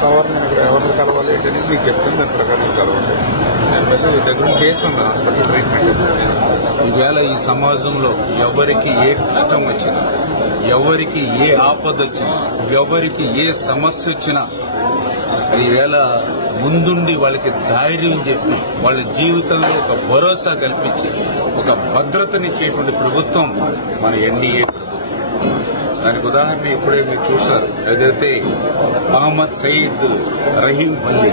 సవారిని ఎవరిని కలవాలి ఏంటని మీకు చెప్తుంది దాని ప్రకారం కలవాలి. నేను వెళ్ళి దగ్గర చేస్తాను హాస్పిటల్ ట్రీట్మెంట్. ఈవేళ ఈ సమాజంలో ఎవరికి ఏ కష్టం వచ్చినా, ఎవరికి ఏ ఆపద వచ్చినా, ఎవరికి ఏ సమస్య వచ్చినా ఈవేళ ముందుండి వాళ్ళకి ధైర్యం చెప్పి వాళ్ళ జీవితంలో ఒక భరోసా కల్పించి ఒక భద్రతనిచ్చేటువంటి ప్రభుత్వం మన ఎన్డీఏ ప్రభుత్వం. దానికి ఉదాహరణ ఇప్పుడే మీరు చూశారు, ఏదైతే మహమ్మద్ సయీద్ రహీం వల్లి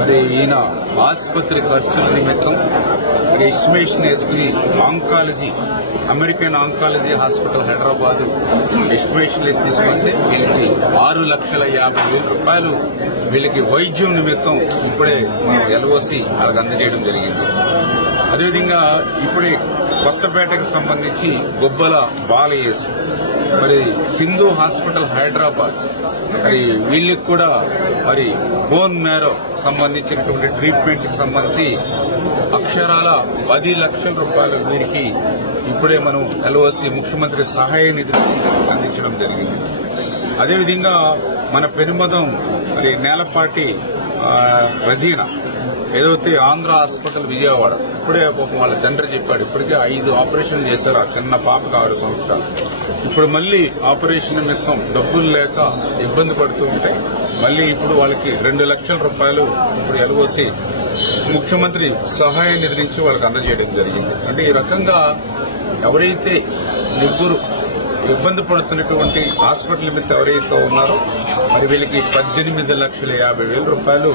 మరి ఈయన ఆసుపత్రి ఖర్చుల నిమిత్తం ఎస్టిమేషన్ వేసుకుని oncology, American oncology hospital Hyderabad estimation వేసి తీసుకొస్తే వీళ్ళకి 6,50,000 రూపాయలు వీళ్ళకి వైద్యం నిమిత్తం ఇప్పుడే మనం ఎల్ఓసి వాళ్ళకి అందజేయడం జరిగింది. అదేవిధంగా ఇప్పుడే కొత్తపేటకు సంబంధించి గొబ్బల బాలయేసు మరి సింధు హాస్పిటల్ హైదరాబాద్ మరి వీళ్ళకి కూడా మరి బోన్ మ్యారో సంబంధించినటువంటి ట్రీట్మెంట్ కి సంబంధించి అక్షరాల 10 లక్షల రూపాయలు వీరికి ఇప్పుడే మనం ఎల్ఓసి ముఖ్యమంత్రి సహాయ నిధిని అందించడం జరిగింది. అదేవిధంగా మన పెనుమదం మరి నేలపాటి రజీనా ఏదైతే ఆంధ్ర హాస్పిటల్ విజయవాడ ఇప్పుడే వాళ్ళ తండ్రి చెప్పాడు, ఇప్పటికే 5 ఆపరేషన్లు చేశారు. ఆ చిన్న పాపకు 6 సంవత్సరాలు. ఇప్పుడు మళ్లీ ఆపరేషన్ నిమిత్తం డబ్బులు లేక ఇబ్బంది పడుతూ ఉంటాయి. మళ్లీ ఇప్పుడు వాళ్ళకి 2 లక్షల రూపాయలు ఇప్పుడు ఎల్ఓసి ముఖ్యమంత్రి సహాయ నిధి నుంచి వాళ్ళకి అందజేయడం జరిగింది. అంటే ఈ రకంగా ఎవరైతే ముగ్గురు ఇబ్బంది పడుతున్నటువంటి హాస్పిటల్ మీద ఎవరైతే ఉన్నారో మరి వీళ్ళకి 18,50,000 రూపాయలు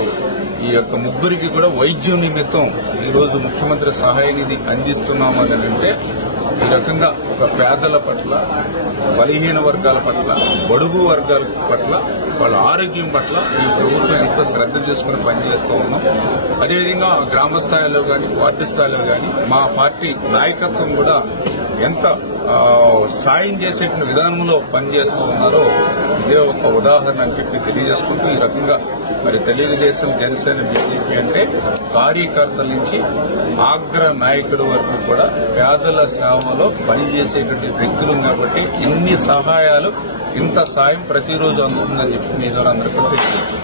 ఈ యొక్క ముగ్గురికి కూడా వైద్యం నిమిత్తం ఈరోజు ముఖ్యమంత్రి సహాయ నిధి అందిస్తున్నాము అని అంటే ఈ రకంగా ఒక పేదల పట్ల, బలహీన వర్గాల పట్ల, బడుగు వర్గాల పట్ల, వాళ్ళ ఆరోగ్యం పట్ల ఈ ప్రభుత్వం ఎంతో శ్రద్ధ తీసుకుని పనిచేస్తూ ఉన్నాం. అదేవిధంగా గ్రామ స్థాయిలో కానీ, వార్డు స్థాయిలో కానీ మా పార్టీ నాయకత్వం కూడా ఎంత సాయం చేసేటువంటి విధానంలో పనిచేస్తూ ఉన్నారో ఇదే ఒక ఉదాహరణ అని చెప్పి తెలియజేసుకుంటూ ఈ రకంగా మరి తెలుగుదేశం, జనసేన, బీజేపీ అంటే కార్యకర్తల నుంచి ఆగ్ర నాయకుడి వరకు కూడా పేదల సేవలో పనిచేసేటువంటి వ్యక్తులు కాబట్టి ఇన్ని సహాయాలు, ఇంత సాయం ప్రతిరోజు అందుతుందని చెప్పి మీ ద్వారా అందరికీ తెలియజేస్తున్నాను.